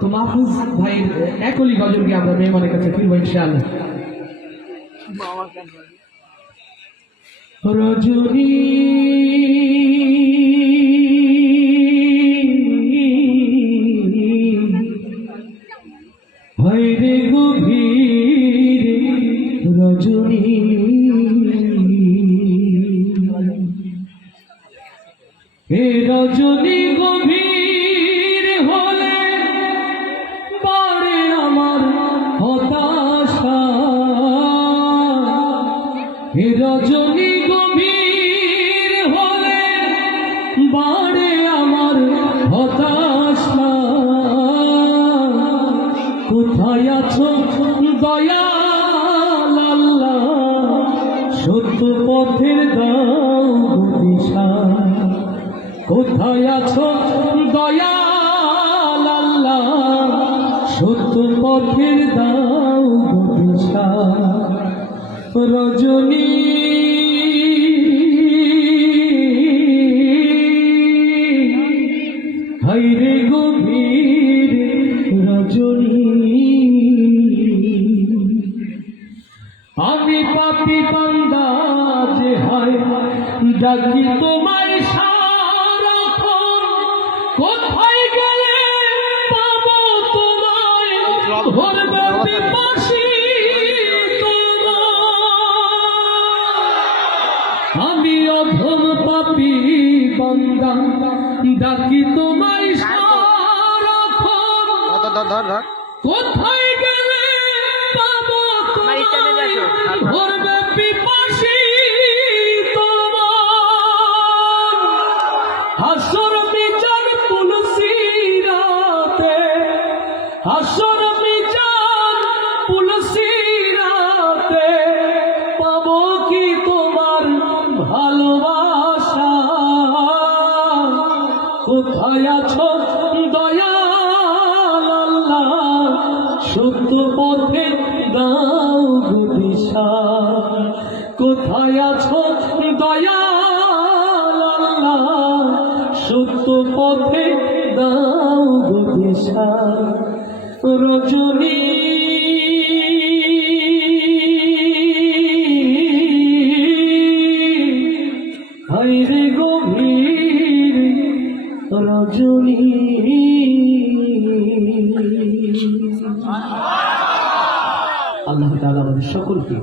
তো মাহফুজ ভাইয়ের একলি গজলকে আমরা মেহমানের কাছে ফিরবো ইনশাআল্লাহ। রজনী ভৈরে গভীর রজনী এ রজনী গভীর রজনী গভীর হলে বাড়ে আমার হতাশা। কোথায় আছো আল্লাহ সত্য পথের দাও দিশা কোথায় আছো আল্লাহ সত্য পথের দাও রজনী। রজনী। আমি পাপি বান্দা যে হয় ডাকি তোমায় পাপি বন্দা ডাকি তোমায় কোথায় গেলে পাবো ভরবে পিপাসী আছো? দয়াল আল্লাহ সত্য পথে দাও দিশা কোথায় আছো? দয়াল আল্লাহ সত্য পথে দাও দিশা রজনী হাইরে গভীর রজনী আল্লাহ তালা আমাদের সকলকে